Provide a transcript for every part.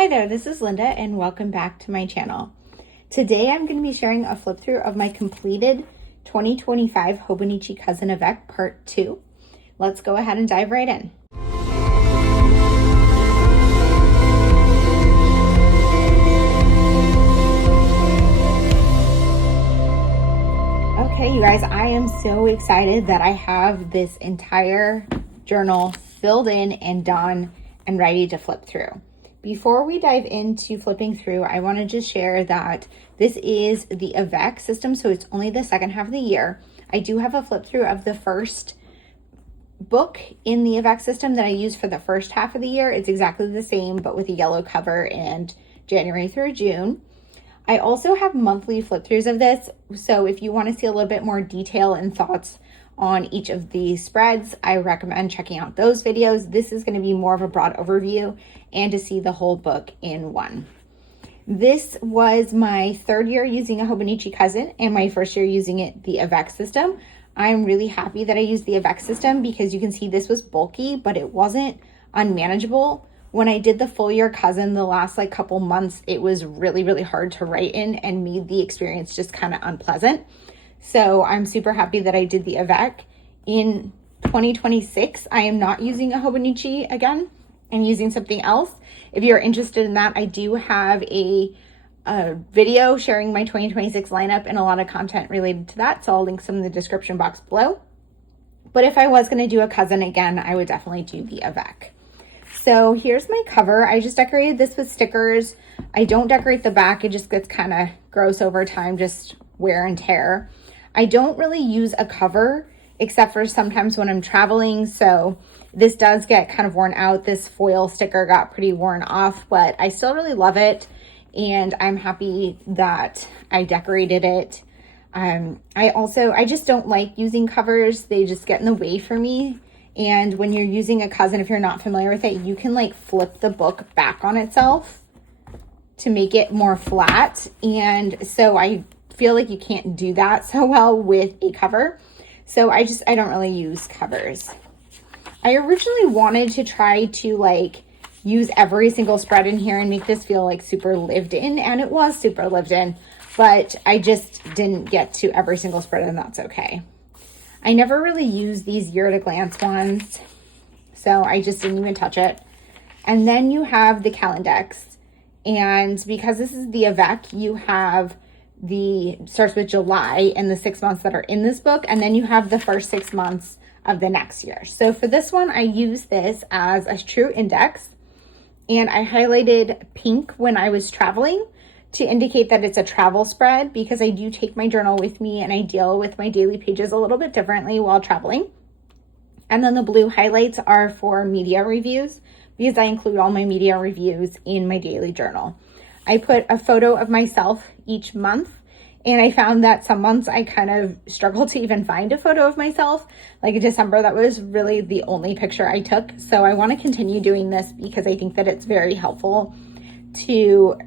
Hi there, this is Linda and welcome back to my channel. Today I'm going to be sharing a flip through of my completed 2025 Hobonichi Cousin Avec Part 2. Let's go ahead and dive right in. Okay, you guys, I am so excited that I have this entire journal filled in and done and ready to flip through. Before we dive into flipping through, I want to just share that this is the Avec system, so it's only the second half of the year. I do have a flip through of the first book in the Avec system that I used for the first half of the year. It's exactly the same, but with a yellow cover and January through June. I also have monthly flip throughs of this, so if you want to see a little bit more detail and thoughts on each of the spreads, I recommend checking out those videos. This is going to be more of a broad overview and to see the whole book in one. This was my third year using a Hobonichi Cousin and my first year using the Avec system. I'm really happy that I used the Avec system because you can see this was bulky, but it wasn't unmanageable. When I did the full year Cousin the last couple months, it was really hard to write in and made the experience just kind of unpleasant. So I'm super happy that I did the Avec. In 2026, I am not using a Hobonichi again. I'm using something else. If you're interested in that, I do have a video sharing my 2026 lineup and a lot of content related to that. So I'll link some in the description box below. But if I was going to do a Cousin again, I would definitely do the Avec. So here's my cover. I just decorated this with stickers. I don't decorate the back. It just gets kind of gross over time, just wear and tear. I don't really use a cover except for sometimes when I'm traveling. So this does get kind of worn out. This foil sticker got pretty worn off, but I still really love it. And I'm happy that I decorated it. I just don't like using covers. They just get in the way for me. And when you're using a Cousin, if you're not familiar with it, you can flip the book back on itself to make it more flat. And so I feel like you can't do that so well with a cover. So I don't really use covers. I originally wanted to try to use every single spread in here and make this feel super lived in, and it was super lived in, but I just didn't get to every single spread, and that's okay. I never really used these year at a glance ones, so I just didn't even touch it. And then you have the Calendex, and because this is the Avec, you have starts with July and the 6 months that are in this book, and then you have the first 6 months of the next year. So for this one, I use this as a true index, and I highlighted pink when I was traveling to indicate that it's a travel spread, because I do take my journal with me and I deal with my daily pages a little bit differently while traveling. And then the blue highlights are for media reviews, because I include all my media reviews in my daily journal. I put a photo of myself each month, and I found that some months I kind of struggled to even find a photo of myself. Like in December, that was really the only picture I took. So I want to continue doing this because I think that it's very helpful to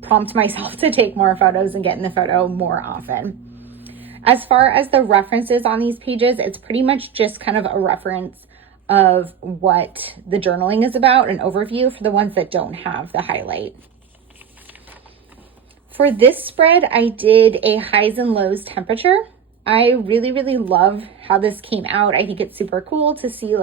prompt myself to take more photos and get in the photo more often. As far as the references on these pages, it's pretty much just kind of a reference of what the journaling is about, an overview for the ones that don't have the highlight. For this spread, I did a highs and lows temperature. I really love how this came out. I think it's super cool to see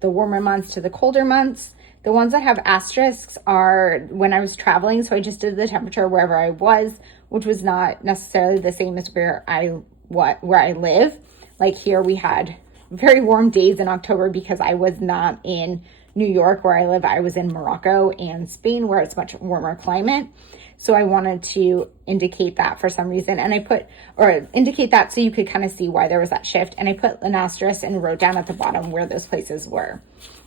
the warmer months to the colder months. The ones that have asterisks are when I was traveling, so I just did the temperature wherever I was, which was not necessarily the same as where I live. Like here we had very warm days in October because I was not in New York where I live. I was in Morocco and Spain where it's much warmer climate. So I wanted to indicate that for some reason. And indicate that so you could kind of see why there was that shift. And I put an asterisk and wrote down at the bottom where those places were.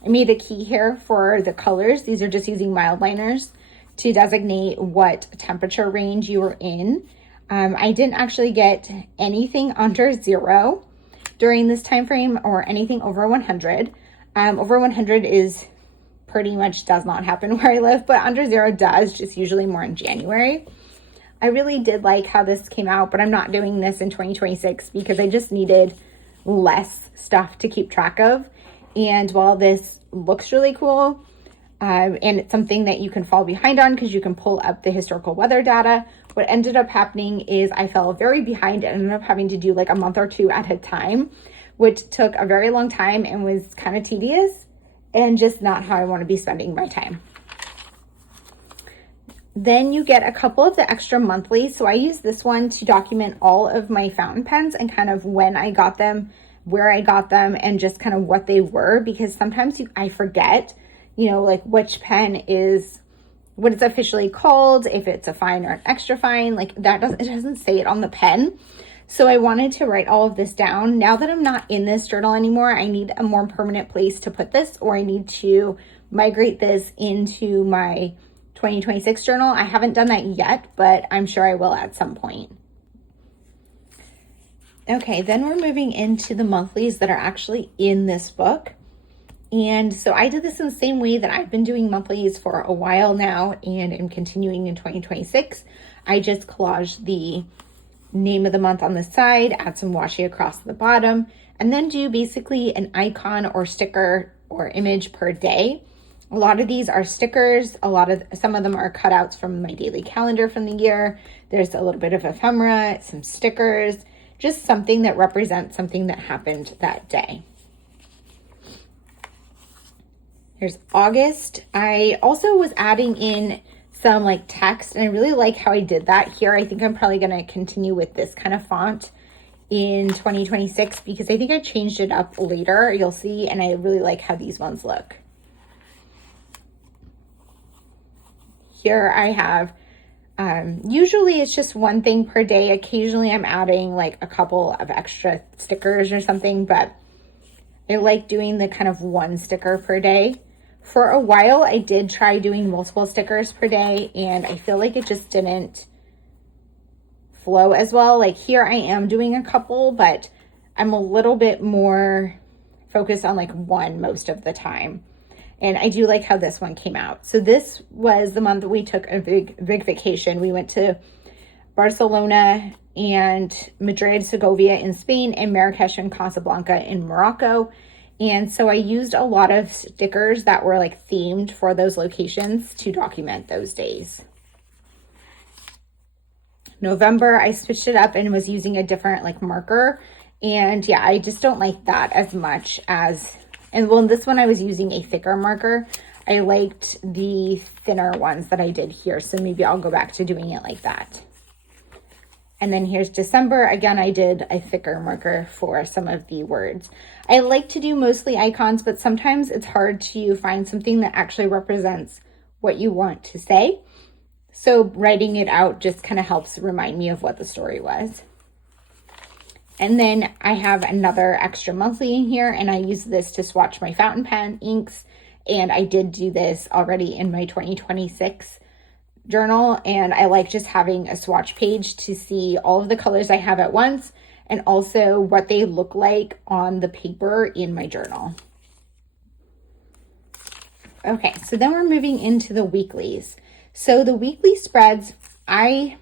I made a key here for the colors. These are just using mild liners to designate what temperature range you were in. I didn't actually get anything under 0 during this time frame or anything over 100. Over 100 is pretty much does not happen where I live, but under 0 does, just usually more in January. I really did like how this came out, but I'm not doing this in 2026 because I just needed less stuff to keep track of. And while this looks really cool, And it's something that you can fall behind on because you can pull up the historical weather data. What ended up happening is I fell very behind and ended up having to do like a month or two at a time, which took a very long time and was kind of tedious and just not how I want to be spending my time. Then you get a couple of the extra monthlies. So I use this one to document all of my fountain pens and kind of when I got them, where I got them, and just kind of what they were, because sometimes I forget, like which pen is what it's officially called, if it's a fine or an extra fine, like it doesn't say it on the pen. So I wanted to write all of this down. Now that I'm not in this journal anymore, I need a more permanent place to put this, or I need to migrate this into my 2026 journal. I haven't done that yet, but I'm sure I will at some point. Okay, then we're moving into the monthlies that are actually in this book. And so I did this in the same way that I've been doing monthlies for a while now and am continuing in 2026. I just collaged the name of the month on the side, add some washi across the bottom, and then do basically an icon or sticker or image per day. A lot of these are stickers. Some of them are cutouts from my daily calendar from the year. There's a little bit of ephemera, some stickers, just something that represents something that happened that day. Here's August. I also was adding in some like text, and I really like how I did that here. I think I'm probably going to continue with this kind of font in 2026 because I think I changed it up later, you'll see, and I really like how these ones look. Here I have, usually it's just one thing per day. Occasionally I'm adding like a couple of extra stickers or something, but I like doing the kind of one sticker per day. For a while, I did try doing multiple stickers per day, and I feel like it just didn't flow as well. Like here I am doing a couple, but I'm a little bit more focused on like one most of the time. And I do like how this one came out. So this was the month that we took a big vacation. We went to Barcelona and Madrid, Segovia in Spain, and Marrakesh and Casablanca in Morocco. And so I used a lot of stickers that were like themed for those locations to document those days. November, I switched it up and was using a different like marker. And yeah, I just don't like that as much as, and well, this one I was using a thicker marker. I liked the thinner ones that I did here. So maybe I'll go back to doing it like that. And then here's December. Again, I did a thicker marker for some of the words. I like to do mostly icons, but sometimes it's hard to find something that actually represents what you want to say. So writing it out just kind of helps remind me of what the story was. And then I have another extra monthly in here, and I use this to swatch my fountain pen inks. And I did do this already in my 2026 journal, and I like just having a swatch page to see all of the colors I have at once and also what they look like on the paper in my journal. Okay, so then we're moving into the weeklies. So the weekly spreads, I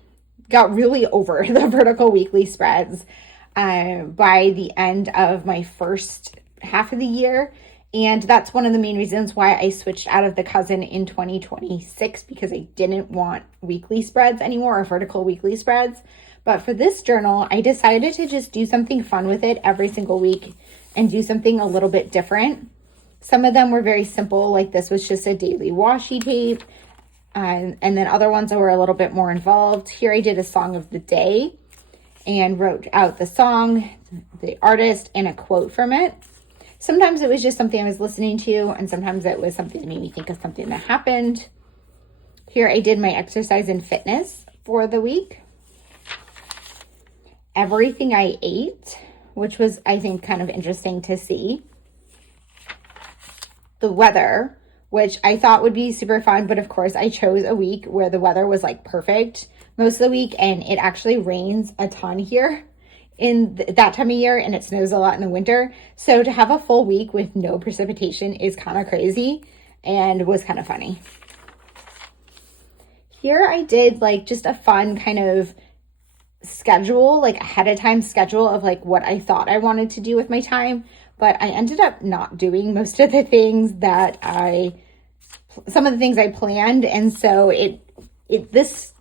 got really over the vertical weekly spreads by the end of my first half of the year. And that's one of the main reasons why I switched out of the Cousin in 2026, because I didn't want weekly spreads anymore, or vertical weekly spreads. But for this journal, I decided to just do something fun with it every single week and do something a little bit different. Some of them were very simple, like this was just a daily washi tape. And then other ones that were a little bit more involved. Here I did a song of the day and wrote out the song, the artist, and a quote from it. Sometimes it was just something I was listening to, and sometimes it was something that made me think of something that happened. Here I did my exercise and fitness for the week. Everything I ate, which was, I think, kind of interesting to see. The weather, which I thought would be super fun, but of course I chose a week where the weather was like perfect most of the week, and it actually rains a ton here in that time of year, and it snows a lot in the winter. So to have a full week with no precipitation is kind of crazy and was kind of funny. Here I did like just a fun kind of schedule, like ahead of time schedule of like what I thought I wanted to do with my time, but I ended up not doing most of the things that I some of the things I planned. And so this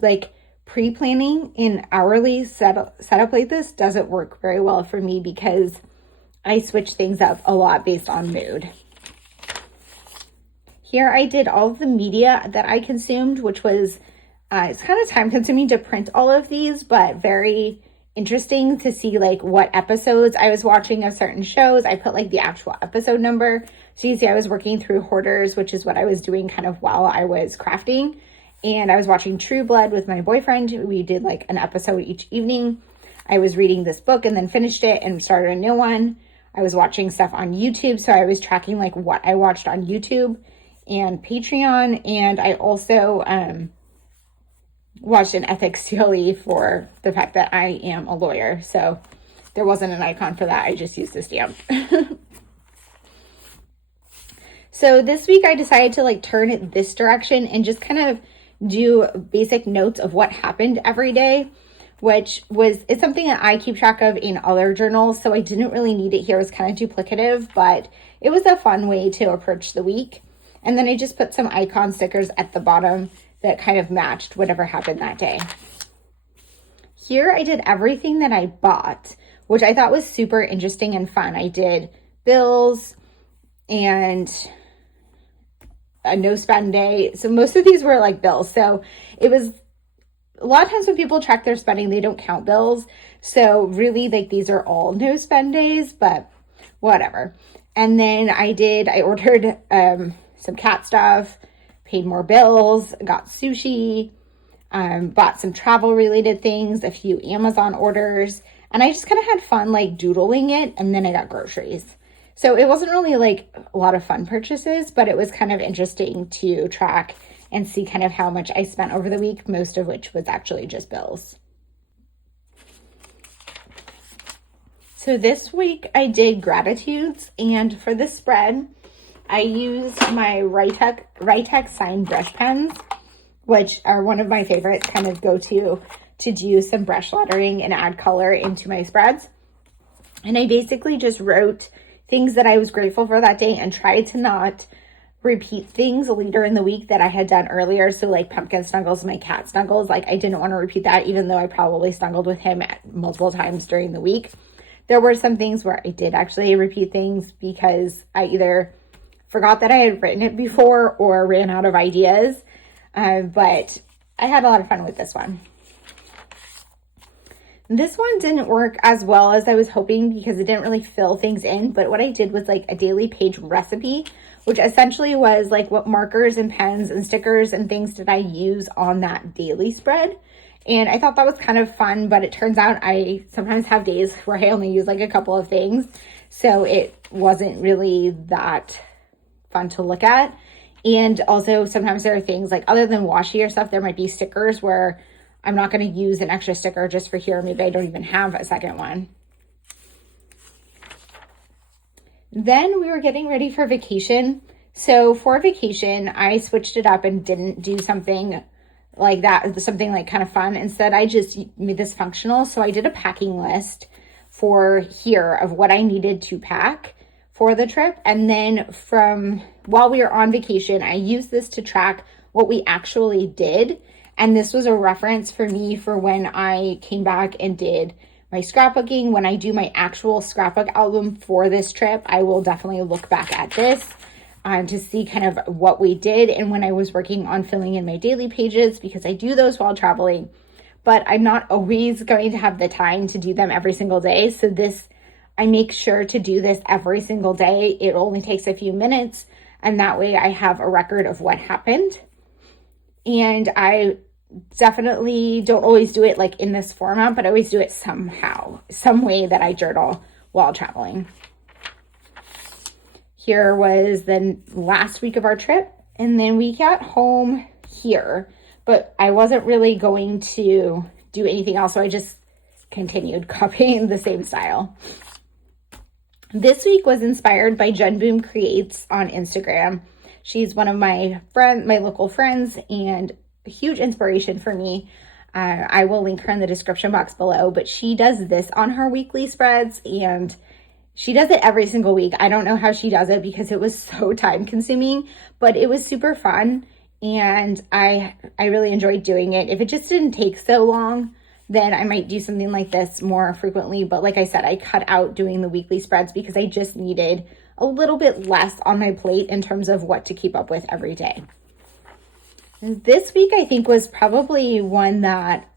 like pre-planning in hourly setup like this doesn't work very well for me because I switch things up a lot based on mood. Here I did all of the media that I consumed, which was, it's kind of time consuming to print all of these, but very interesting to see like what episodes I was watching of certain shows. I put like the actual episode number. So you see I was working through Hoarders, which is what I was doing kind of while I was crafting. And I was watching True Blood with my boyfriend. We did like an episode each evening. I was reading this book and then finished it and started a new one. I was watching stuff on YouTube. So I was tracking like what I watched on YouTube and Patreon. And I also watched an ethics CLE for the fact that I am a lawyer. So there wasn't an icon for that. I just used a stamp. So this week I decided to like turn it this direction and just kind of do basic notes of what happened every day, which it's something that I keep track of in other journals. So I didn't really need it here. It was kind of duplicative, but it was a fun way to approach the week. And then I just put some icon stickers at the bottom that kind of matched whatever happened that day. Here I did everything that I bought, which I thought was super interesting and fun. I did bills and a no spend day. So most of these were like bills. So it was a lot of times when people track their spending, they don't count bills. So really like these are all no spend days, but whatever. And then I ordered some cat stuff, paid more bills, got sushi, bought some travel related things, a few Amazon orders, and I just kind of had fun like doodling it. And then I got groceries. So it wasn't really like a lot of fun purchases, but it was kind of interesting to track and see kind of how much I spent over the week, most of which was actually just bills. So this week I did gratitudes, and for this spread, I used my Writex signed brush pens, which are one of my favorites, kind of go to do some brush lettering and add color into my spreads. And I basically just wrote things that I was grateful for that day and tried to not repeat things later in the week that I had done earlier. So like Pumpkin snuggles, my cat snuggles, like I didn't want to repeat that, even though I probably snuggled with him multiple times during the week. There were some things where I did actually repeat things because I either forgot that I had written it before or ran out of ideas. But I had a lot of fun with this one. This one didn't work as well as I was hoping because it didn't really fill things in. But what I did was like a daily page recipe, which essentially was like what markers and pens and stickers and things did I use on that daily spread. And I thought that was kind of fun, but it turns out I sometimes have days where I only use like a couple of things. So it wasn't really that fun to look at. And also sometimes there are things like other than washi or stuff, there might be stickers where I'm not going to use an extra sticker just for here. Maybe I don't even have a second one. Then we were getting ready for vacation. So for vacation, I switched it up and didn't do something like that, something like kind of fun. Instead, I just made this functional. So I did a packing list for here of what I needed to pack for the trip. And then from while we were on vacation, I used this to track what we actually did. And this was a reference for me for when I came back and did my scrapbooking. When I do my actual scrapbook album for this trip, I will definitely look back at this to see kind of what we did. And when I was working on filling in my daily pages, because I do those while traveling, but I'm not always going to have the time to do them every single day. So this, I make sure to do this every single day. It only takes a few minutes. And that way I have a record of what happened. And I definitely don't always do it like in this format, but I always do it somehow, some way that I journal while traveling. Here was the last week of our trip, and then we got home here, but I wasn't really going to do anything else, so I just continued copying the same style. This week was inspired by Jen Boom Creates on Instagram. She's one of my local friends, and a huge inspiration for me. I will link her in the description box below, but she does this on her weekly spreads, and She does it every single week. I don't know how she does it because it was so time consuming, but it was super fun. And I really enjoyed doing it. If it just didn't take so long, then I might do something like this more frequently. But like I said, I cut out doing the weekly spreads because I just needed a little bit less on my plate in terms of what to keep up with every day. This week, I think, was probably one that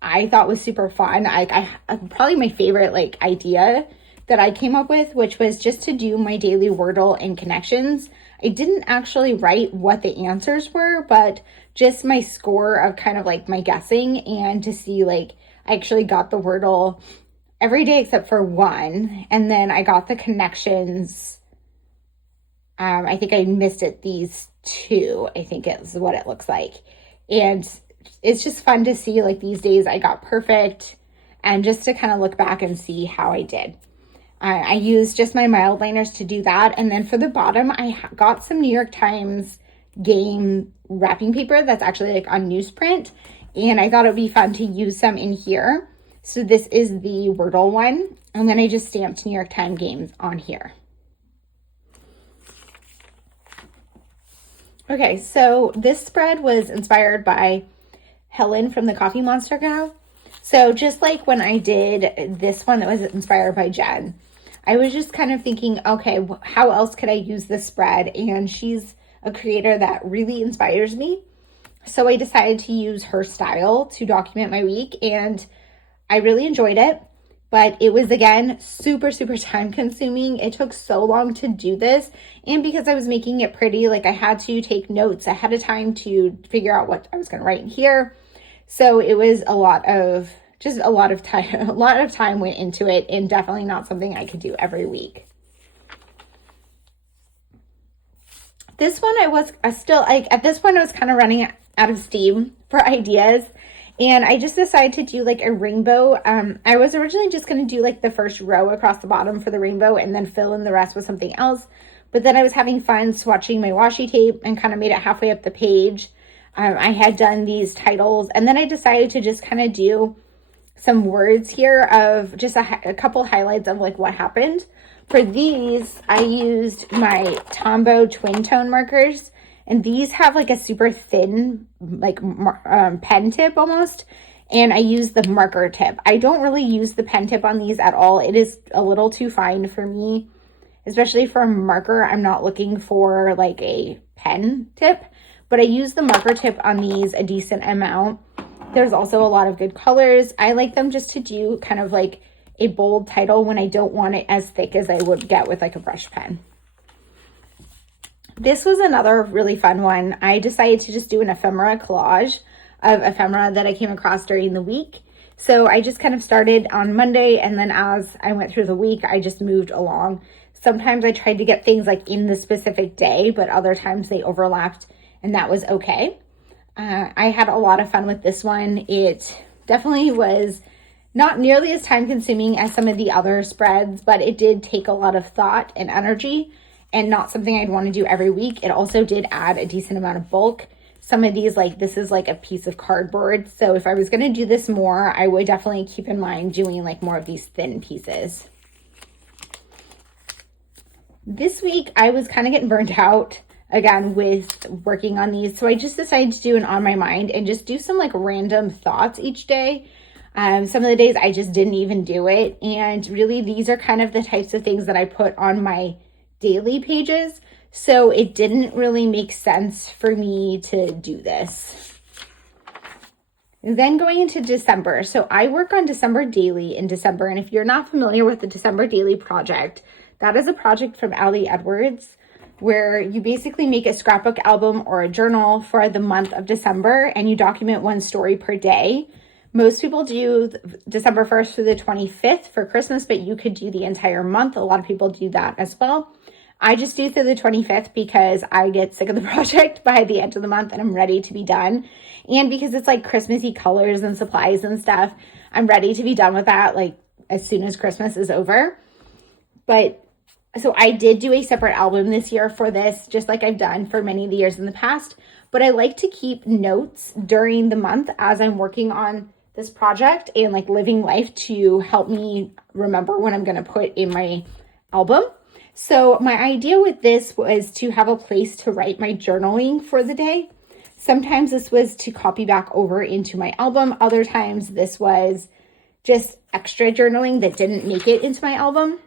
I thought was super fun. I probably my favorite like idea that I came up with, which was just to do my daily Wordle and connections. I didn't actually write what the answers were, but just my score of kind of like my guessing, and to see like I actually got the Wordle every day except for one. And then I got the connections. I think I missed it these two, I think is what it looks like. And it's just fun to see like these days I got perfect, and just to kind of look back and see how I did. I used just my mild liners to do that. And then for the bottom, I got some New York Times game wrapping paper that's actually like on newsprint. And I thought it would be fun to use some in here. So this is the Wordle one. And then I just stamped New York Times games on here. Okay, so this spread was inspired by Helen from the Coffee Monsterz Co. So just like when I did this one that was inspired by Jen, I was just kind of thinking, okay, how else could I use this spread? And she's a creator that really inspires me. So I decided to use her style to document my week, and I really enjoyed it. But it was, again, super, super time consuming. It took so long to do this. And because I was making it pretty, like I had to take notes ahead of time to figure out what I was going to write in here. So it was a lot of time, a lot of time went into it, and definitely not something I could do every week. This one I was still like, at this point I was kind of running out of steam for ideas, and I just decided to do like a rainbow. I was originally just going to do like the first row across the bottom for the rainbow and then fill in the rest with something else. But then I was having fun swatching my washi tape and kind of made it halfway up the page. I had done these titles, and then I decided to just kind of do some words here of just a couple highlights of like what happened. For these, I used my Tombow twin tone markers, and these have like a super thin like pen tip almost, and I use the marker tip. I don't really use the pen tip on these at all. It is a little too fine for me, especially for a marker. I'm not looking for like a pen tip, but I use the marker tip on these a decent amount. There's also a lot of good colors. I like them just to do kind of like a bold title when I don't want it as thick as I would get with like a brush pen. This was another really fun one. I decided to just do an ephemera collage of ephemera that I came across during the week. So I just kind of started on Monday, and then as I went through the week, I just moved along. Sometimes I tried to get things like in the specific day, but other times they overlapped, and that was okay. I had a lot of fun with this one. It definitely was not nearly as time consuming as some of the other spreads, but it did take a lot of thought and energy, and not something I'd want to do every week. It also did add a decent amount of bulk. Some of these, like this is like a piece of cardboard. So if I was going to do this more, I would definitely keep in mind doing like more of these thin pieces. This week, I was kind of getting burnt out again with working on these. So I just decided to do an on my mind and just do some like random thoughts each day. Some of the days I just didn't even do it. And really these are kind of the types of things that I put on my daily pages. So it didn't really make sense for me to do this. Then going into December. So I work on December Daily in December. And if you're not familiar with the December Daily project, that is a project from Allie Edwards, where you basically make a scrapbook album or a journal for the month of December, and you document one story per day. Most people do December 1st through the 25th for Christmas, but you could do the entire month. A lot of people do that as well. I just do through the 25th because I get sick of the project by the end of the month and I'm ready to be done. And because it's like Christmassy colors and supplies and stuff, I'm ready to be done with that like as soon as Christmas is over. But so I did do a separate album this year for this, just like I've done for many of the years in the past. But I like to keep notes during the month as I'm working on this project and like living life to help me remember when I'm going to put in my album. So my idea with this was to have a place to write my journaling for the day. Sometimes this was to copy back over into my album. Other times this was just extra journaling that didn't make it into my album.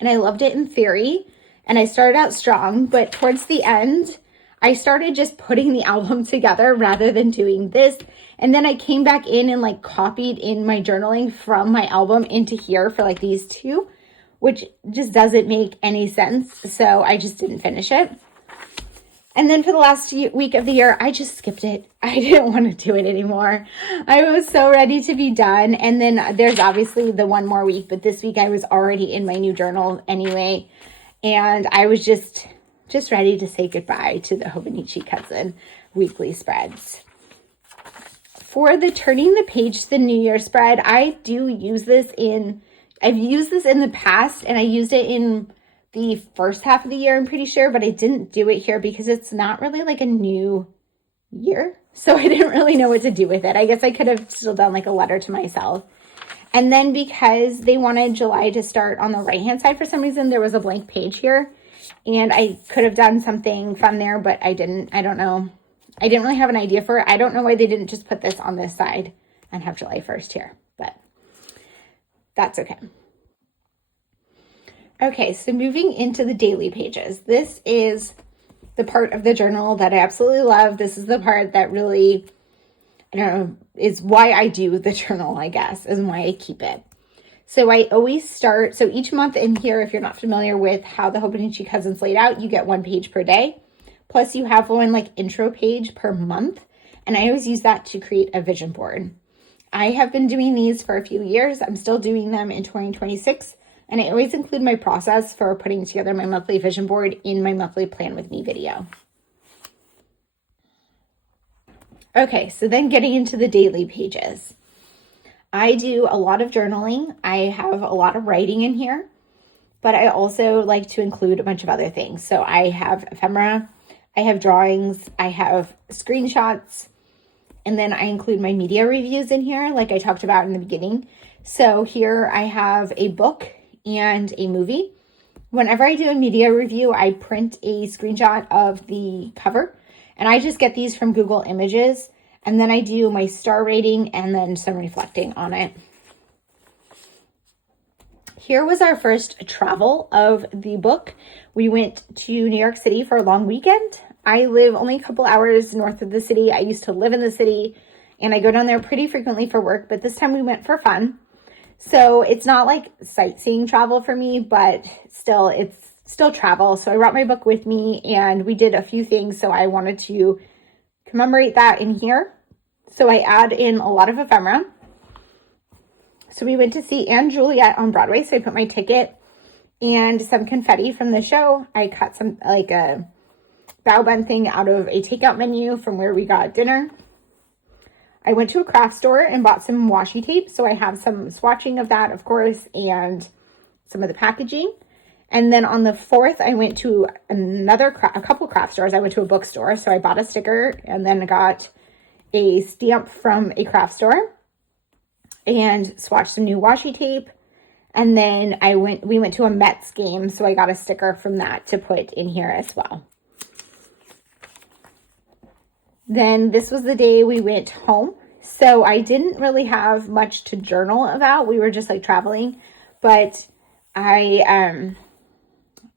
And I loved it in theory. And I started out strong, but towards the end, I started just putting the album together rather than doing this. And then I came back in and like copied in my journaling from my album into here for like these two, which just doesn't make any sense. So I just didn't finish it. And then for the last week of the year, I just skipped it. I didn't want to do it anymore. I was so ready to be done. And then there's obviously the one more week, but this week I was already in my new journal anyway. And I was just ready to say goodbye to the Hobonichi Cousin weekly spreads. For the turning the page to the New Year spread, I've used this in the past, and I used it in the first half of the year, I'm pretty sure, but I didn't do it here because it's not really like a new year. So I didn't really know what to do with it. I guess I could have still done like a letter to myself. And then because they wanted July to start on the right-hand side for some reason, there was a blank page here. And I could have done something fun there, but I didn't. I don't know. I didn't really have an idea for it. I don't know why they didn't just put this on this side and have July 1st here, but that's okay. Okay, so moving into the daily pages. This is the part of the journal that I absolutely love. This is the part that really, I don't know, is why I do the journal, I guess, and why I keep it. So I always start, so each month in here, if you're not familiar with how the Hobonichi Cousins laid out, you get one page per day. Plus you have one like intro page per month. And I always use that to create a vision board. I have been doing these for a few years. I'm still doing them in 2026. And I always include my process for putting together my monthly vision board in my monthly Plan With Me video. Okay, so then getting into the daily pages. I do a lot of journaling. I have a lot of writing in here, but I also like to include a bunch of other things. So I have ephemera, I have drawings, I have screenshots, and then I include my media reviews in here, like I talked about in the beginning. So here I have a book and a movie. Whenever I do a media review, I print a screenshot of the cover, and I just get these from Google Images. And then I do my star rating and then some reflecting on it. Here was our first travel of the book. We went to New York City for a long weekend. I live only a couple hours north of the city. I used to live in the city and I go down there pretty frequently for work, but this time we went for fun. So it's not like sightseeing travel for me, but still, it's still travel. So I brought my book with me and we did a few things. So I wanted to commemorate that in here. So I add in a lot of ephemera. So we went to see Anne Juliet on Broadway. So I put my ticket and some confetti from the show. I cut some like a bow bun thing out of a takeout menu from where we got dinner. I went to a craft store and bought some washi tape. So I have some swatching of that, of course, and some of the packaging. And then on the 4th, I went to a couple craft stores. I went to a bookstore. So I bought a sticker and then got a stamp from a craft store and swatched some new washi tape. And then we went to a Mets game. So I got a sticker from that to put in here as well. Then this was the day we went home. So I didn't really have much to journal about. We were just like traveling, but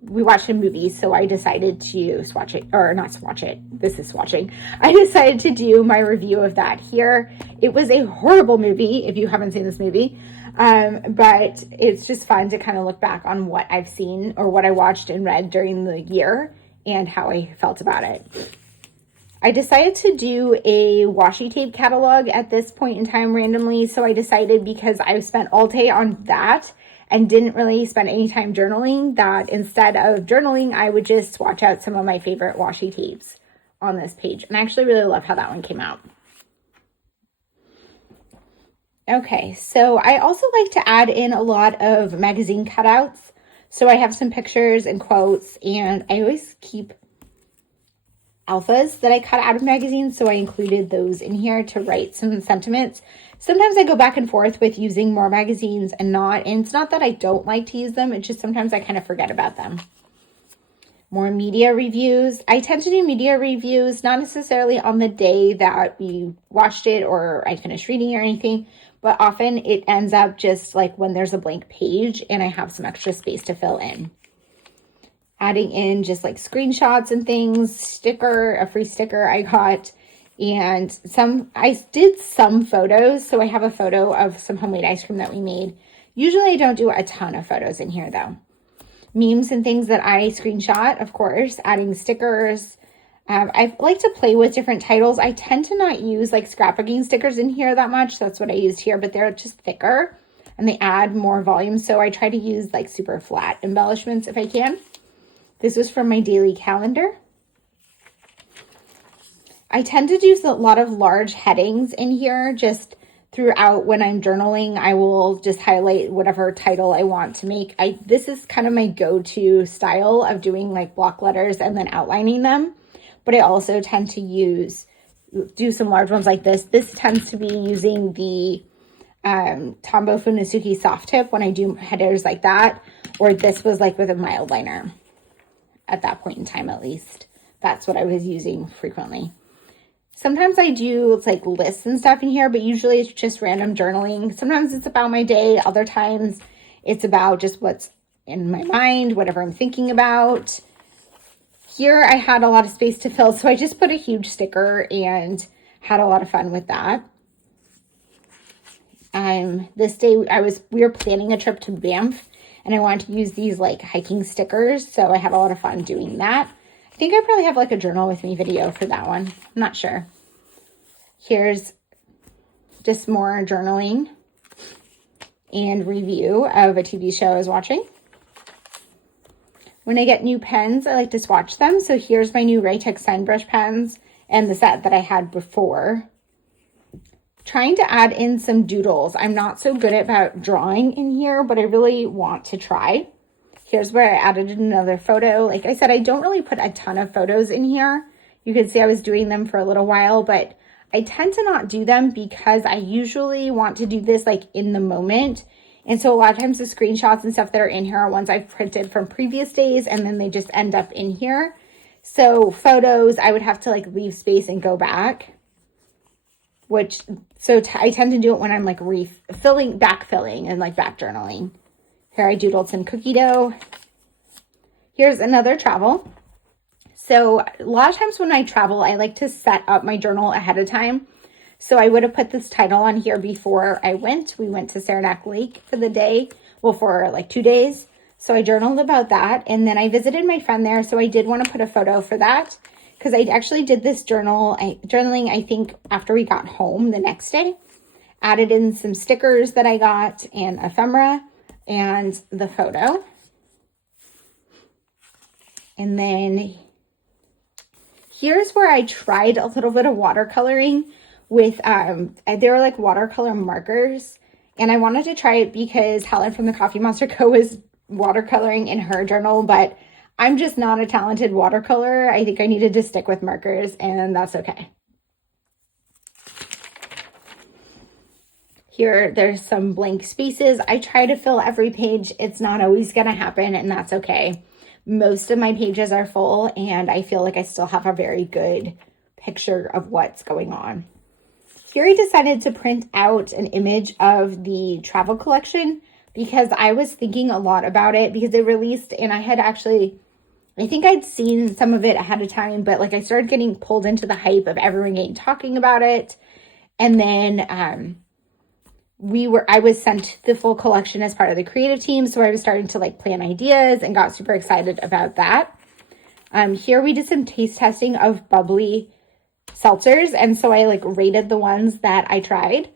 we watched a movie, so I decided to swatch it, or not swatch it. This is swatching. I decided to do my review of that here. It was a horrible movie, if you haven't seen this movie, but it's just fun to kind of look back on what I've seen or what I watched and read during the year and how I felt about it. I decided to do a washi tape catalog at this point in time randomly, so I decided because I've spent all day on that and didn't really spend any time journaling, that instead of journaling, I would just swatch out some of my favorite washi tapes on this page. And I actually really love how that one came out. Okay, so I also like to add in a lot of magazine cutouts. So I have some pictures and quotes, and I always keep alphas that I cut out of magazines, so I included those in here to write some sentiments. Sometimes I go back and forth with using more magazines and not, and it's not that I don't like to use them, it's just sometimes I kind of forget about them. More media reviews. I tend to do media reviews, not necessarily on the day that we watched it or I finished reading or anything, but often it ends up just like when there's a blank page and I have some extra space to fill in. Adding in just like screenshots and things, a free sticker I got, and I did some photos. So I have a photo of some homemade ice cream that we made. Usually I don't do a ton of photos in here though. Memes and things that I screenshot, of course, adding stickers. I like to play with different titles. I tend to not use like scrapbooking stickers in here that much. That's what I used here, but they're just thicker and they add more volume. So I try to use like super flat embellishments if I can. This was from my daily calendar. I tend to do a lot of large headings in here just throughout when I'm journaling. I will just highlight whatever title I want to make. This is kind of my go-to style of doing like block letters and then outlining them. But I also tend to do some large ones like this. This tends to be using the Tombow Funisuki soft tip when I do headers like that. Or this was like with a mild liner at that point in time, at least. That's what I was using frequently. Sometimes I do like lists and stuff in here, but usually it's just random journaling. Sometimes it's about my day. Other times it's about just what's in my mind, whatever I'm thinking about. Here I had a lot of space to fill, so I just put a huge sticker and had a lot of fun with that. This day we were planning a trip to Banff, and I wanted to use these like hiking stickers, so I had a lot of fun doing that. I think I probably have like a journal with me video for that one. I'm not sure. Here's just more journaling and review of a TV show I was watching. When I get new pens, I like to swatch them. So here's my new Raytex Sign Brush pens and the set that I had before. Trying to add in some doodles. I'm not so good about drawing in here, but I really want to try. Here's where I added another photo. Like I said, I don't really put a ton of photos in here. You can see I was doing them for a little while, but I tend to not do them because I usually want to do this like in the moment. And so a lot of times the screenshots and stuff that are in here are ones I've printed from previous days, and then they just end up in here. So photos, I would have to like leave space and go back, I tend to do it when I'm like backfilling and like back journaling. Here I doodled some cookie dough. Here's another travel. So a lot of times when I travel, I like to set up my journal ahead of time. So I would have put this title on here before I went. We went to Saranac Lake for the day, well, for like 2 days. So I journaled about that. And then I visited my friend there. So I did want to put a photo for that because I actually did this journaling, I think, after we got home the next day. Added in some stickers that I got and ephemera and the photo. And then here's where I tried a little bit of watercoloring with, they were like watercolor markers. And I wanted to try it because Helen from the Coffee Monsterz Co was watercoloring in her journal, but I'm just not a talented watercolorer. I think I needed to stick with markers, and that's okay. Here, there's some blank spaces. I try to fill every page. It's not always going to happen, and that's okay. Most of my pages are full, and I feel like I still have a very good picture of what's going on. Here I decided to print out an image of the travel collection because I was thinking a lot about it because it released, and I think I'd seen some of it ahead of time, but like I started getting pulled into the hype of everyone talking about it. And then I was sent the full collection as part of the creative team. So I was starting to like plan ideas and got super excited about that. Here we did some taste testing of bubbly seltzers. And so I like rated the ones that I tried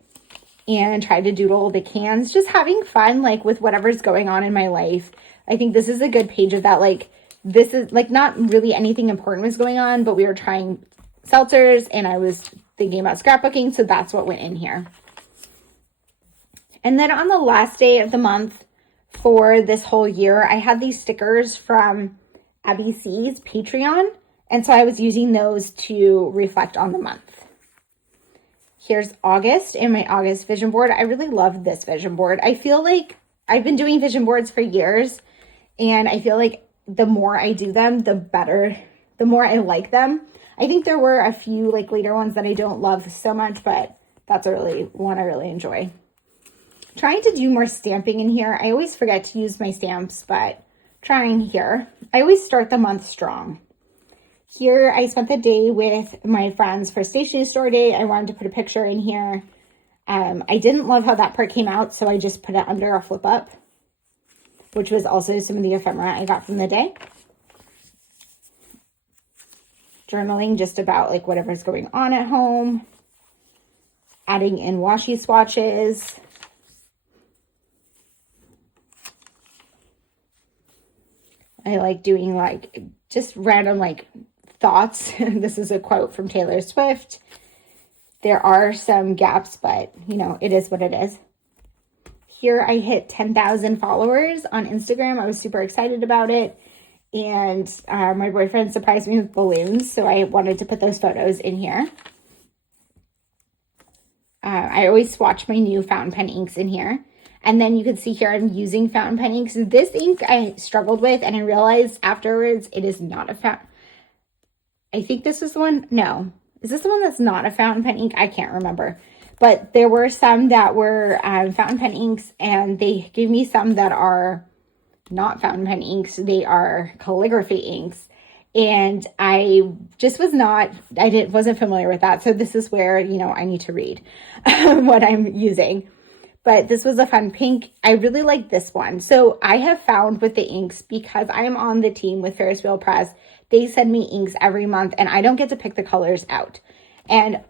and tried to doodle the cans, just having fun, like with whatever's going on in my life. I think this is a good page of that. Like, this is like not really anything important was going on, but we were trying seltzers and I was thinking about scrapbooking. So that's what went in here. And then on the last day of the month for this whole year, I had these stickers from Abby C's Patreon. And so I was using those to reflect on the month. Here's August and my August vision board. I really love this vision board. I feel like I've been doing vision boards for years, and I feel like the more I do them, the better, the more I like them. I think there were a few like later ones that I don't love so much, but that's one I really enjoy. Trying to do more stamping in here. I always forget to use my stamps, but trying here. I always start the month strong. Here, I spent the day with my friends for stationery store day. I wanted to put a picture in here. I didn't love how that part came out, so I just put it under a flip up, which was also some of the ephemera I got from the day. Journaling just about like whatever's going on at home. Adding in washi swatches. I like doing like just random like thoughts. This is a quote from Taylor Swift. There are some gaps, but you know, it is what it is. Here I hit 10,000 followers on Instagram. I was super excited about it. And my boyfriend surprised me with balloons, so I wanted to put those photos in here. I always swatch my new fountain pen inks in here. And then you can see here I'm using fountain pen inks. This ink I struggled with, and I realized afterwards it is not a fountain. I think this is the one. No. Is this the one that's not a fountain pen ink? I can't remember. But there were some that were fountain pen inks, and they gave me some that are not fountain pen inks. They are calligraphy inks. And I just wasn't familiar with that. So this is where, you know, I need to read what I'm using. But this was a fun pink. I really like this one. So I have found with the inks, because I'm on the team with Ferris Wheel Press, they send me inks every month and I don't get to pick the colors out. And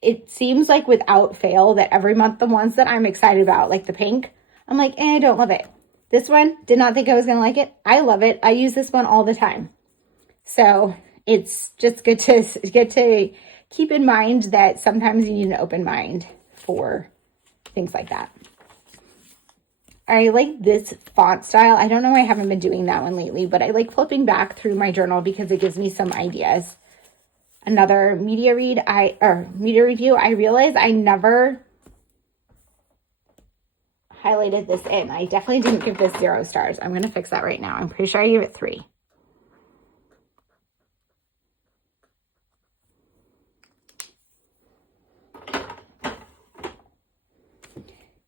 it seems like without fail that every month the ones that I'm excited about, like the pink, I'm like, I don't love it. This one, did not think I was going to like it. I love it. I use this one all the time. So it's just good to keep in mind that sometimes you need an open mind for things like that. I like this font style. I don't know why I haven't been doing that one lately, but I like flipping back through my journal because it gives me some ideas. Another media review. I realized I never highlighted this in. I definitely didn't give this 0 stars. I'm going to fix that right now. I'm pretty sure I gave it 3.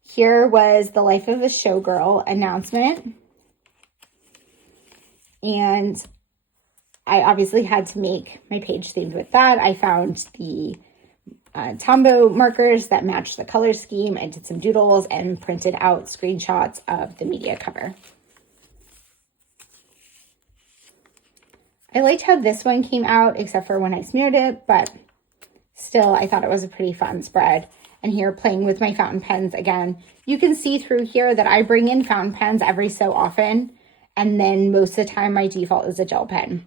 Here was the Life of a Showgirl announcement. And I obviously had to make my page themed with that. I found the Tombow markers that matched the color scheme. I did some doodles and printed out screenshots of the media cover. I liked how this one came out, except for when I smeared it, but still I thought it was a pretty fun spread. And here, playing with my fountain pens again. You can see through here that I bring in fountain pens every so often. And then most of the time, my default is a gel pen.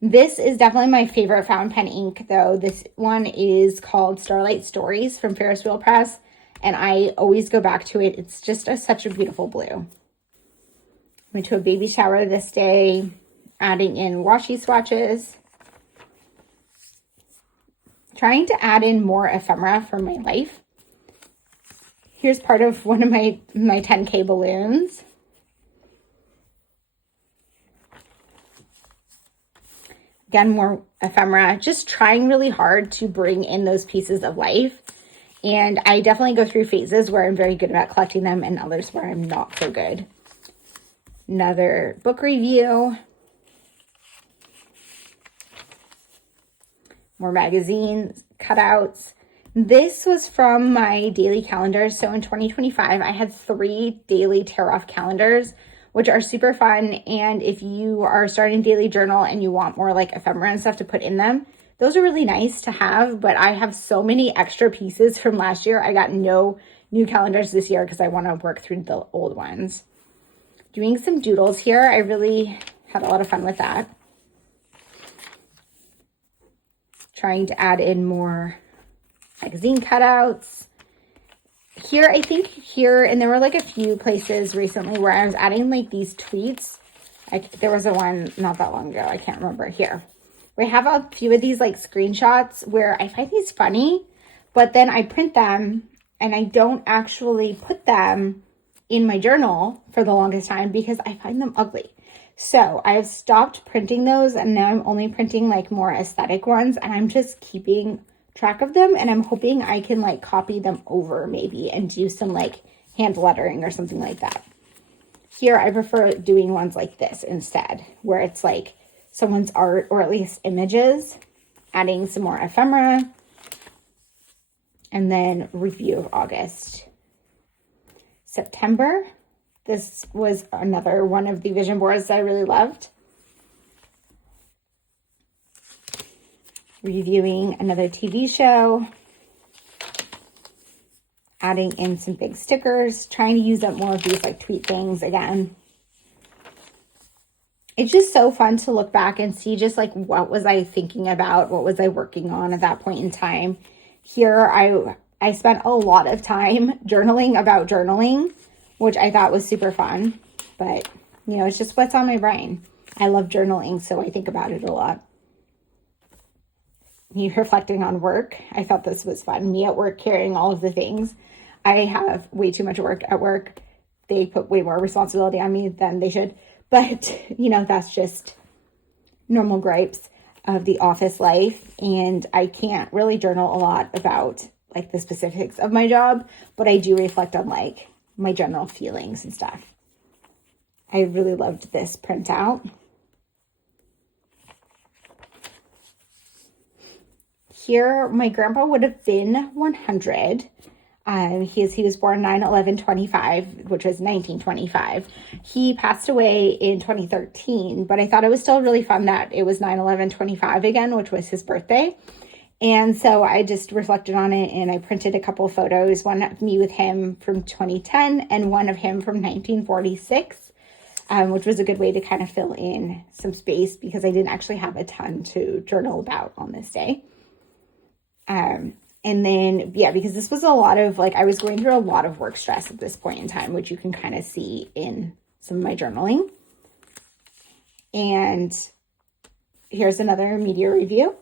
This is definitely my favorite fountain pen ink, though. This one is called Starlight Stories from Ferris Wheel Press. And I always go back to it. It's just such a beautiful blue. Went to a baby shower this day, adding in washi swatches. Trying to add in more ephemera for my life. Here's part of one of my 10K balloons. Again, more ephemera. Just trying really hard to bring in those pieces of life. And I definitely go through phases where I'm very good about collecting them and others where I'm not so good. Another book review. More magazines, cutouts. This was from my daily calendar. So in 2025, I had 3 daily tear-off calendars, which are super fun. And if you are starting daily journal and you want more like ephemera and stuff to put in them, those are really nice to have. But I have so many extra pieces from last year. I got no new calendars this year because I want to work through the old ones. Doing some doodles here. I really had a lot of fun with that. Trying to add in more magazine cutouts. Here, I think here, and there were like a few places recently where I was adding like these tweets. There was a one not that long ago, I can't remember, here, We have a few of these like screenshots where I find these funny, but then I print them and I don't actually put them in my journal for the longest time because I find them ugly. So I've stopped printing those, and now I'm only printing like more aesthetic ones, and I'm just keeping track of them, and I'm hoping I can like copy them over maybe and do some like hand lettering or something like that. Here I prefer doing ones like this instead, where it's like someone's art or at least images, adding some more ephemera, and then review of August. September, this was another one of the vision boards that I really loved. Reviewing another TV show, adding in some big stickers, trying to use up more of these like tweet things again. It's just so fun to look back and see just like what was I thinking about, what was I working on at that point in time. Here I spent a lot of time journaling about journaling, which I thought was super fun, but you know, it's just what's on my brain. I love journaling, so I think about it a lot. Me reflecting on work. I thought this was fun. Me at work carrying all of the things. I have way too much work at work. They put way more responsibility on me than they should. But, you know, that's just normal gripes of the office life. And I can't really journal a lot about like the specifics of my job, but I do reflect on like my general feelings and stuff. I really loved this printout. Here, my grandpa would have been 100. He was born 9/11/25, which was 1925. He passed away in 2013, but I thought it was still really fun that it was 9/11/25 again, which was his birthday. And so I just reflected on it, and I printed a couple of photos, one of me with him from 2010 and one of him from 1946, which was a good way to kind of fill in some space because I didn't actually have a ton to journal about on this day. And then, yeah, because this was a lot of, like, I was going through a lot of work stress at this point in time, which you can kind of see in some of my journaling. And here's another media review.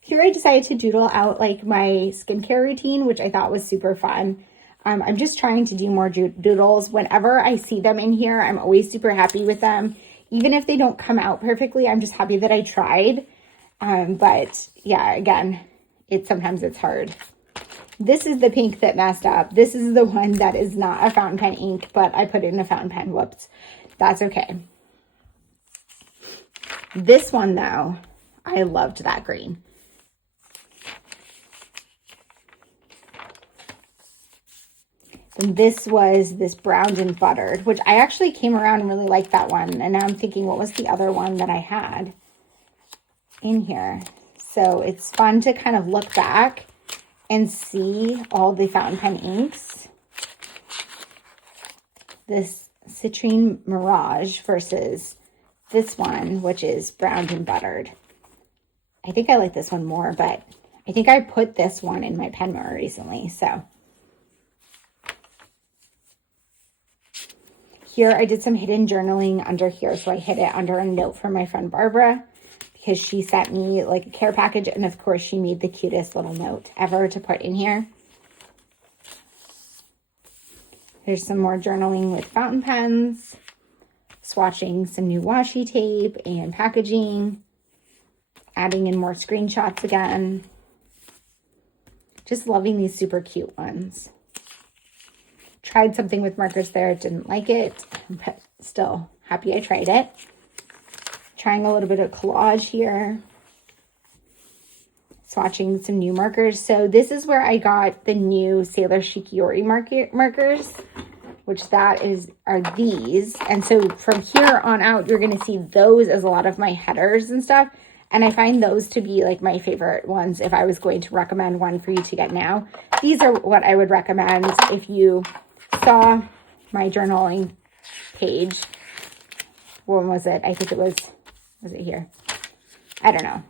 Here I decided to doodle out, like, my skincare routine, which I thought was super fun. I'm just trying to do more doodles. Whenever I see them in here, I'm always super happy with them. Even if they don't come out perfectly, I'm just happy that I tried. But yeah, again, sometimes it's hard. This is the pink that messed up. This is the one that is not a fountain pen ink, but I put it in a fountain pen. Whoops. That's okay. This one though, I loved that green. And this was this browned and buttered, which I actually came around and really liked that one. And now I'm thinking, what was the other one that I had in here? So it's fun to kind of look back and see all the fountain pen inks. This Citrine Mirage versus this one, which is browned and buttered. I think I like this one more, but I think I put this one in my pen more recently. So here I did some hidden journaling under here. So I hid it under a note from my friend Barbara, because she sent me like a care package, and of course she made the cutest little note ever to put in here. There's some more journaling with fountain pens, swatching some new washi tape and packaging, adding in more screenshots again. Just loving these super cute ones. Tried something with markers there, didn't like it, but still happy I tried it. Trying a little bit of collage here. Swatching some new markers. So this is where I got the new Sailor Shikiori markers, which are these. And so from here on out, you're going to see those as a lot of my headers and stuff. And I find those to be like my favorite ones if I was going to recommend one for you to get now. These are what I would recommend if you saw my journaling page. When was it? I think it was it here? I don't know.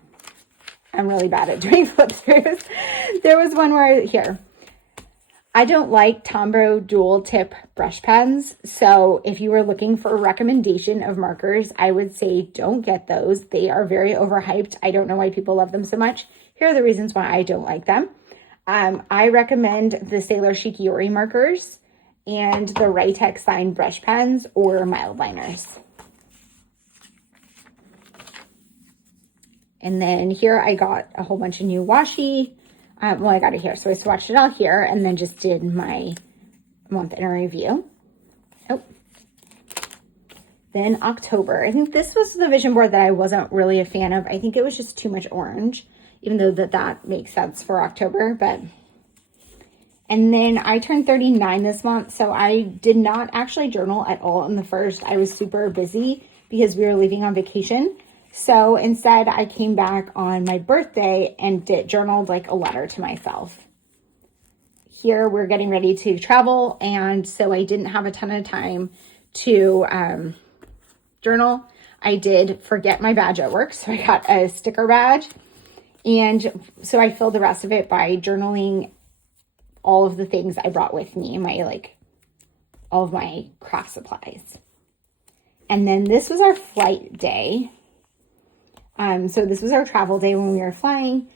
I'm really bad at doing flip throughs. There was one where here. I don't like Tombow dual tip brush pens. So if you were looking for a recommendation of markers, I would say don't get those. They are very overhyped. I don't know why people love them so much. Here are the reasons why I don't like them. I recommend the Sailor Shikiori markers and the Ritex Sign brush pens or mild liners. And then here I got a whole bunch of new washi. Well, I got it here. So I swatched it all here and then just did my month in a review. Oh. Then October. I think this was the vision board that I wasn't really a fan of. I think it was just too much orange, even though that makes sense for October. But and then I turned 39 this month, so I did not actually journal at all in the first. I was super busy because we were leaving on vacation. So instead, I came back on my birthday and journaled like a letter to myself. Here, we're getting ready to travel, and so I didn't have a ton of time to journal. I did forget my badge at work, so I got a sticker badge. And so I filled the rest of it by journaling all of the things I brought with me, all of my craft supplies. And then this was our flight day. So this was our travel day when we were flying,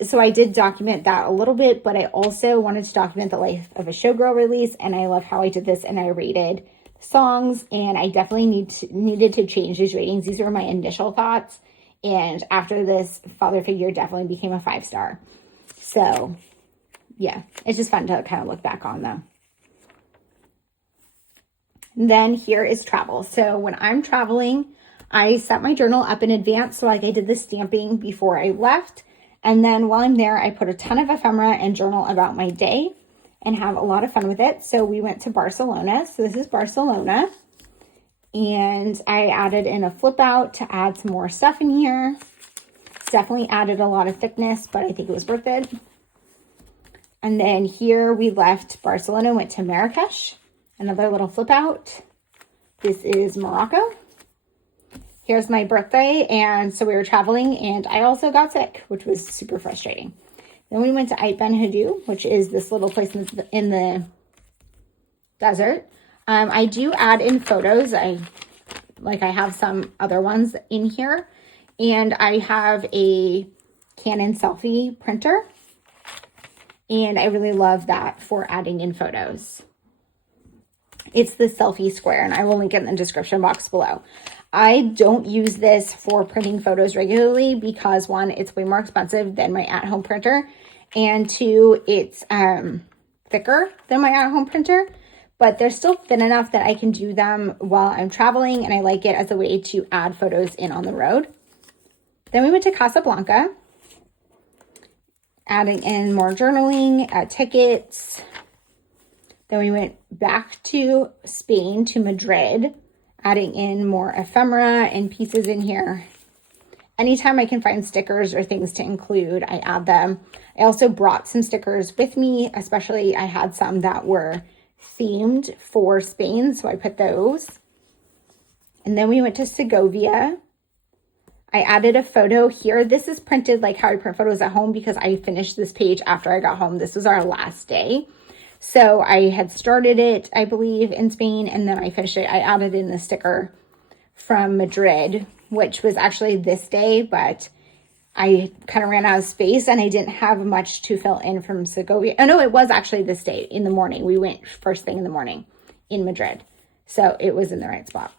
so I did document that a little bit, but I also wanted to document the life of a showgirl release, and I love how I did this, and I rated songs, and I definitely needed to change these ratings. These were my initial thoughts, and after this, Father Figure definitely became a 5-star. So yeah, it's just fun to kind of look back on though. And then here is travel. So when I'm traveling, I set my journal up in advance. So like I did the stamping before I left. And then while I'm there, I put a ton of ephemera and journal about my day and have a lot of fun with it. So we went to Barcelona. So this is Barcelona. And I added in a flip out to add some more stuff in here. It's definitely added a lot of thickness, but I think it was worth it. And then here we left Barcelona, went to Marrakesh. Another little flip out. This is Morocco. Here's my birthday, and so we were traveling, and I also got sick, which was super frustrating. Then we went to Ait Ben Haddou, which is this little place in the desert. I do add in photos. I have some other ones in here, and I have a Canon selfie printer, and I really love that for adding in photos. It's the Selfie Square, and I will link it in the description box below. I don't use this for printing photos regularly because 1, it's way more expensive than my at-home printer, and 2, it's thicker than my at-home printer, but they're still thin enough that I can do them while I'm traveling, and I like it as a way to add photos in on the road. Then we went to Casablanca, adding in more journaling, tickets. Then we went back to Spain, to Madrid, adding in more ephemera and pieces in here. Anytime I can find stickers or things to include, I add them. I also brought some stickers with me, especially I had some that were themed for Spain, so I put those. And then we went to Segovia. I added a photo here. This is printed like how I print photos at home because I finished this page after I got home. This was our last day. So I had started it, I believe, in Spain, and then I finished it. I added in the sticker from Madrid, which was actually this day, but I kind of ran out of space and I didn't have much to fill in from Segovia. Oh no, it was actually this day in the morning. We went first thing in the morning in Madrid. So it was in the right spot.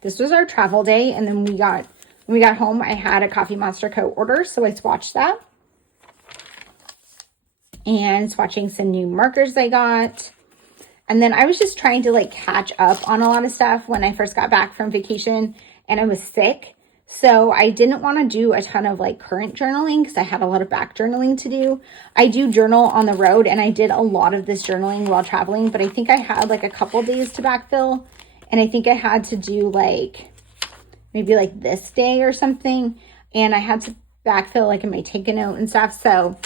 This was our travel day, and then when we got home, I had a Coffee Monsterz Co order, so I swatched that. And swatching some new markers I got. And then I was just trying to like catch up on a lot of stuff when I first got back from vacation and I was sick. So I didn't want to do a ton of like current journaling because I had a lot of back journaling to do. I do journal on the road, and I did a lot of this journaling while traveling, but I think I had like a couple days to backfill, and I think I had to do like maybe like this day or something, and I had to backfill like in my take a note and stuff. So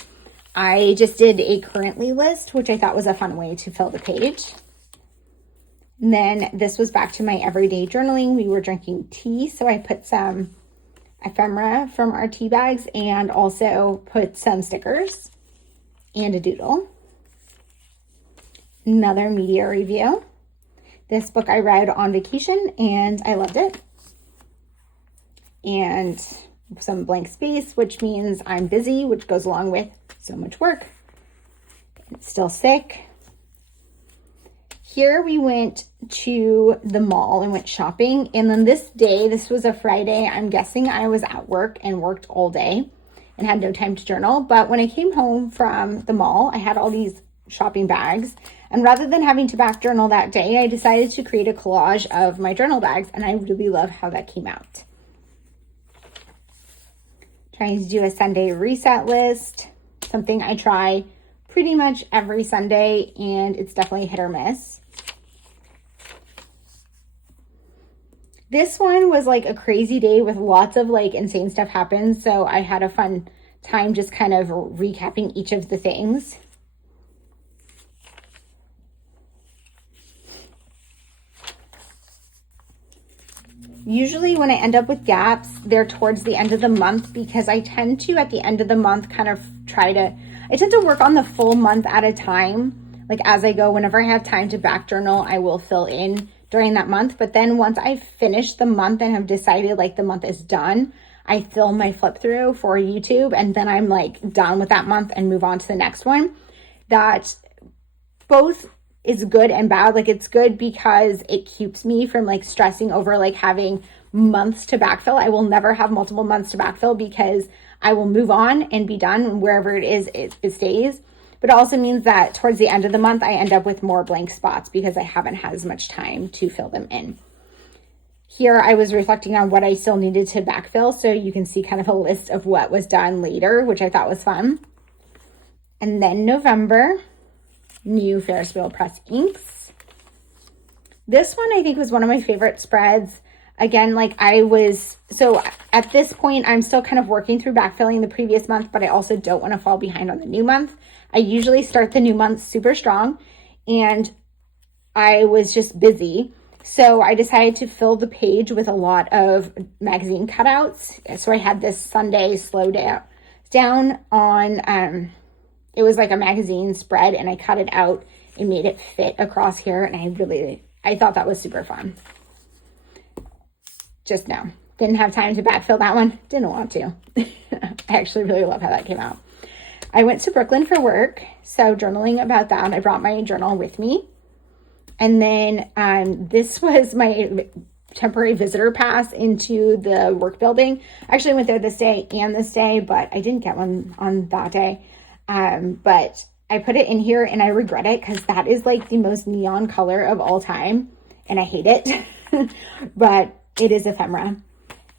I just did a currently list, which I thought was a fun way to fill the page. And then this was back to my everyday journaling. We were drinking tea, so I put some ephemera from our tea bags and also put some stickers and a doodle. another media review. This book I read on vacation and I loved it. And some blank space, which means I'm busy, which goes along with so much work. Still sick. Here we went to the mall and went shopping. And then this day, this was a Friday, I'm guessing I was at work and worked all day and had no time to journal. But when I came home from the mall, I had all these shopping bags. And rather than having to back journal that day, I decided to create a collage of my journal bags. And I really love how that came out. Trying to do a Sunday reset list, something I try pretty much every Sunday, and it's definitely hit or miss. This one was like a crazy day with lots of like insane stuff happen, so I had a fun time just kind of recapping each of the things. Usually when I end up with gaps, they're towards the end of the month because I tend to, at the end of the month, kind of I tend to work on the full month at a time. Like as I go, whenever I have time to back journal, I will fill in during that month. But then once I finish the month and have decided like the month is done, I film my flip through for YouTube and then I'm like done with that month and move on to the next one. That both is good and bad. Like it's good because it keeps me from like stressing over like having months to backfill. I will never have multiple months to backfill because I will move on and be done wherever it is, it stays. But it also means that towards the end of the month, I end up with more blank spots because I haven't had as much time to fill them in. Here, I was reflecting on what I still needed to backfill. So you can see kind of a list of what was done later, which I thought was fun. And then November, new Ferris Wheel Press inks. This one I think was one of my favorite spreads. Again, so at this point, I'm still kind of working through backfilling the previous month, but I also don't want to fall behind on the new month. I usually start the new month super strong, and I was just busy. So I decided to fill the page with a lot of magazine cutouts. So I had this Sunday slow down on, it was like a magazine spread, and I cut it out and made it fit across here. And I thought that was super fun. Just no, didn't have time to backfill that one. Didn't want to. I actually really love how that came out. I went to Brooklyn for work, so journaling about that. I brought my journal with me. And then this was my temporary visitor pass into the work building. I actually went there this day, but I didn't get one on that day. But I put it in here and I regret it because that is like the most neon color of all time. And I hate it, but it is ephemera.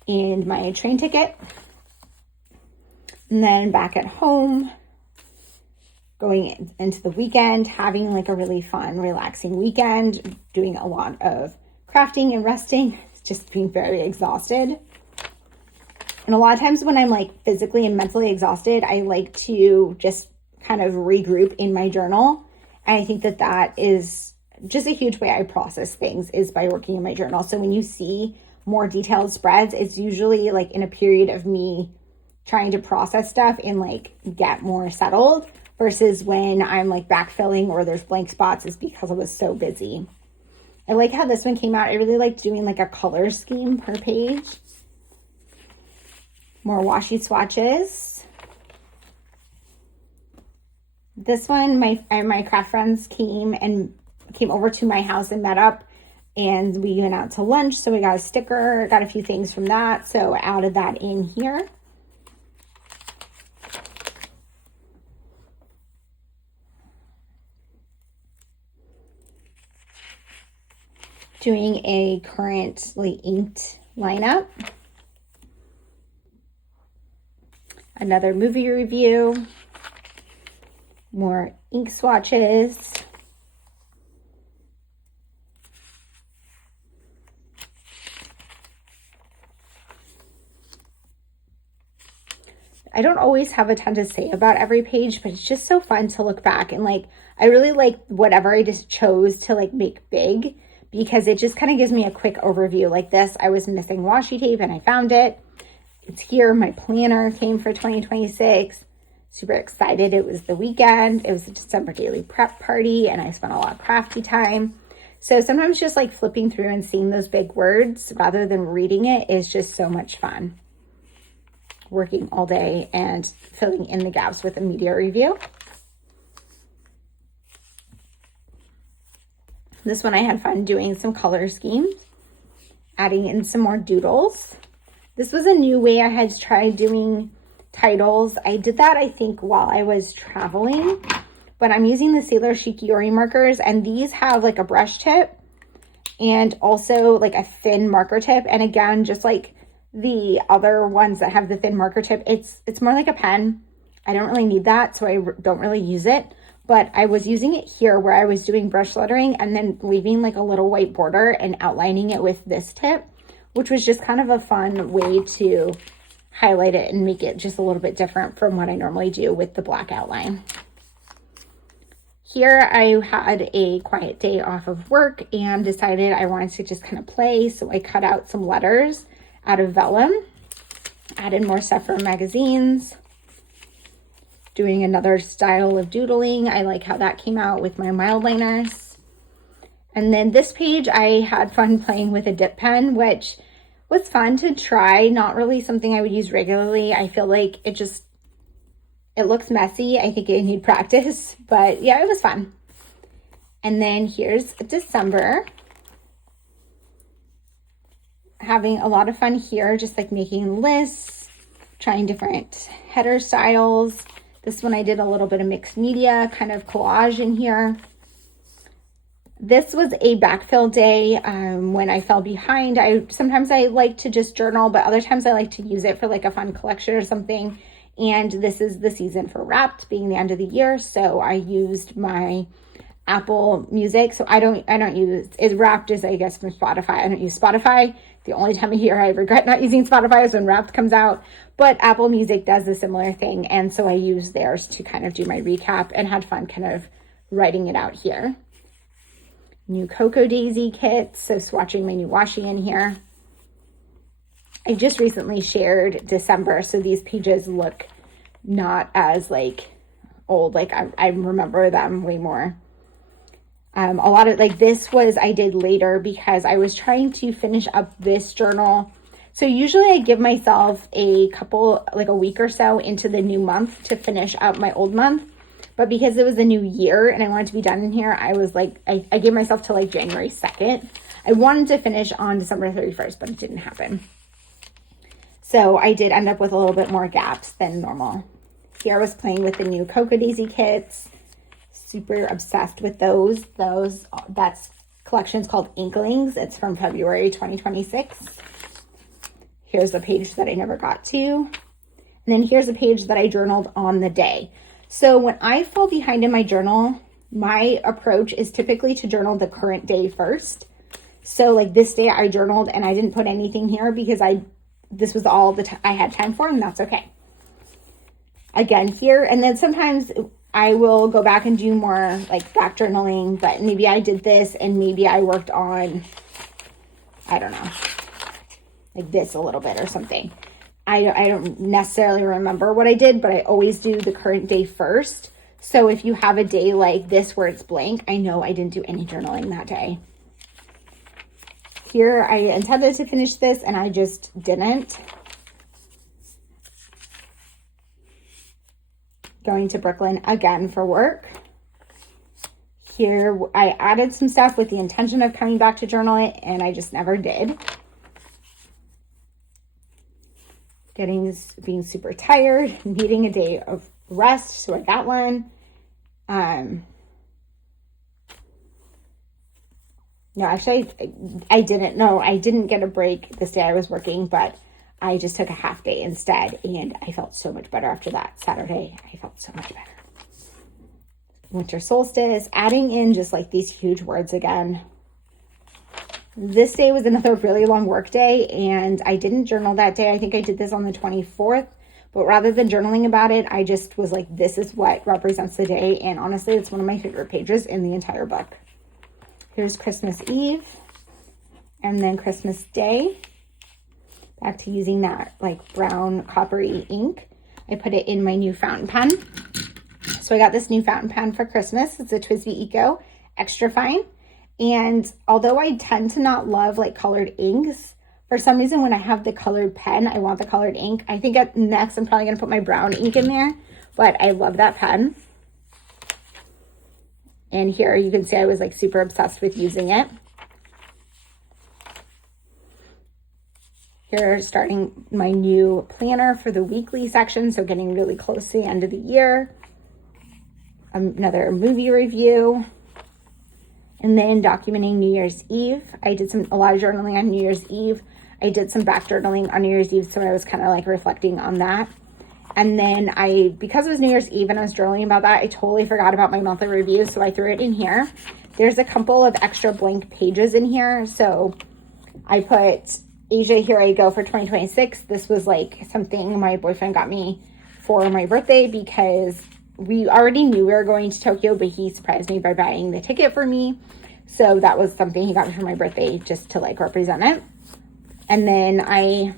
And my train ticket. And then back at home, going into the weekend, having like a really fun, relaxing weekend, doing a lot of crafting and resting, just being very exhausted. And a lot of times when I'm like physically and mentally exhausted, I like to just kind of regroup in my journal. And I think that that is just a huge way I process things is by working in my journal. So when you see more detailed spreads, it's usually like in a period of me trying to process stuff and like get more settled versus when I'm like backfilling or there's blank spots is because I was so busy. I like how this one came out. I really liked doing like a color scheme per page. More washi swatches. This one, my craft friends came over to my house and met up, and we went out to lunch. So we got a sticker, got a few things from that. So I added that in here. Doing a currently inked lineup. Another movie review. More ink swatches. I don't always have a ton to say about every page, but it's just so fun to look back and like, I really like whatever I just chose to like make big because it just kind of gives me a quick overview. Like this, I was missing washi tape and I found it. It's here. My planner came for 2026. Super excited. It was the weekend. It was a December daily prep party, and I spent a lot of crafty time. So sometimes just like flipping through and seeing those big words rather than reading it is just so much fun. Working all day and filling in the gaps with a media review. This one I had fun doing some color schemes, adding in some more doodles. This was a new way I had tried doing titles. I did that, I think, while I was traveling, but I'm using the Sailor Shikiori markers, and these have like a brush tip and also like a thin marker tip. And again, just like the other ones that have the thin marker tip, it's more like a pen. I don't really need that, so I don't really use it. But I was using it here where I was doing brush lettering and then leaving like a little white border and outlining it with this tip, which was just kind of a fun way to highlight it and make it just a little bit different from what I normally do with the black outline. Here I had a quiet day off of work and decided I wanted to just kind of play. So I cut out some letters out of vellum, added more stuff from magazines, doing another style of doodling. I like how that came out with my mild liners. And then this page, I had fun playing with a dip pen, which was fun to try. Not really something I would use regularly. I feel like it looks messy. I think I need practice, but yeah, it was fun. And then here's December. Having a lot of fun here, just like making lists, trying different header styles. This one I did a little bit of mixed media, kind of collage in here. This was a backfill day when I fell behind. Sometimes I like to just journal, but other times I like to use it for like a fun collection or something. And this is the season for Wrapped, being the end of the year. So I used my Apple Music. So I don't use, Wrapped is I guess from Spotify. I don't use Spotify. The only time of year I regret not using Spotify is when Wrapped comes out, but Apple Music does a similar thing. And so I used theirs to kind of do my recap and had fun kind of writing it out here. New Cocoa Daisy kits, so swatching my new washi in here. I just recently shared December, so these pages look not as like old, like I remember them way more. A lot of like this was I did later because I was trying to finish up this journal. So usually I give myself a couple, like a week or so into the new month to finish up my old month. But because it was a new year and I wanted to be done in here, I was like, I gave myself to like January 2nd. I wanted to finish on December 31st, but it didn't happen. So I did end up with a little bit more gaps than normal. Here I was playing with the new Cocoa Daisy kits. Super obsessed with those. That's collection's called Inklings. It's from February 2026. Here's a page that I never got to. And then here's a page that I journaled on the day. So when I fall behind in my journal, my approach is typically to journal the current day first. So like this day I journaled and I didn't put anything here because this was all I had time for, and that's okay. Again here, and then sometimes I will go back and do more like back journaling, but maybe I did this and maybe I worked on, I don't know, like this a little bit or something. I don't necessarily remember what I did, but I always do the current day first. So if you have a day like this where it's blank, I know I didn't do any journaling that day. Here I intended to finish this and I just didn't. Going to Brooklyn again for work. Here I added some stuff with the intention of coming back to journal it, and I just never did. Being super tired, needing a day of rest, so I got one. No, actually, I didn't. No, I didn't get a break this day I was working, but I just took a half day instead, and I felt so much better after that. Saturday, I felt so much better. Winter solstice, adding in just like these huge words again. This day was another really long work day, and I didn't journal that day. I think I did this on the 24th, but rather than journaling about it, I just was like, this is what represents the day. And honestly, it's one of my favorite pages in the entire book. Here's Christmas Eve and then Christmas Day. Back to using that like brown coppery ink. I put it in my new fountain pen. So I got this new fountain pen for Christmas. It's a TWSBI Eco Extra Fine. And although I tend to not love like colored inks, for some reason when I have the colored pen, I want the colored ink. I think next I'm probably going to put my brown ink in there, but I love that pen. And here you can see I was like super obsessed with using it. Here, starting my new planner for the weekly section, so getting really close to the end of the year. Another movie review. And then documenting New Year's Eve. I did a lot of journaling on New Year's Eve. I did some back journaling on New Year's Eve, so I was kind of like reflecting on that. And then because it was New Year's Eve and I was journaling about that, I totally forgot about my monthly review, so I threw it in here. There's a couple of extra blank pages in here, so I put Asia, here I go for 2026. This was like something my boyfriend got me for my birthday because we already knew we were going to Tokyo, but he surprised me by buying the ticket for me. So that was something he got me for my birthday just to like represent it. And then I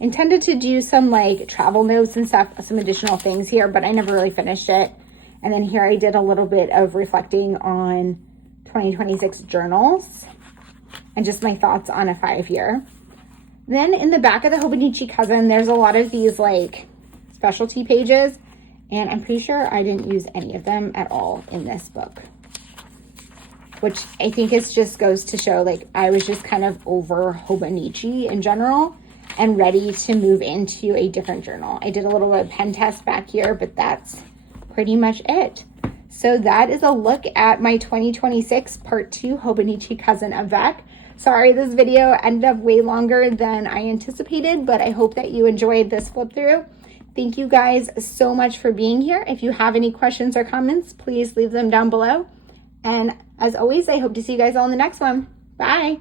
intended to do some like travel notes and stuff, some additional things here, but I never really finished it. And then here I did a little bit of reflecting on 2026 journals and just my thoughts on a 5-year. Then in the back of the Hobonichi Cousin, there's a lot of these like specialty pages, and I'm pretty sure I didn't use any of them at all in this book, which I think just goes to show like I was just kind of over Hobonichi in general and ready to move into a different journal. I did a little bit of pen test back here, but that's pretty much it. So that is a look at my 2026 Part 2 Hobonichi Cousin Avec. Sorry, this video ended up way longer than I anticipated, but I hope that you enjoyed this flip through. Thank you guys so much for being here. If you have any questions or comments, please leave them down below. And as always, I hope to see you guys all in the next one. Bye.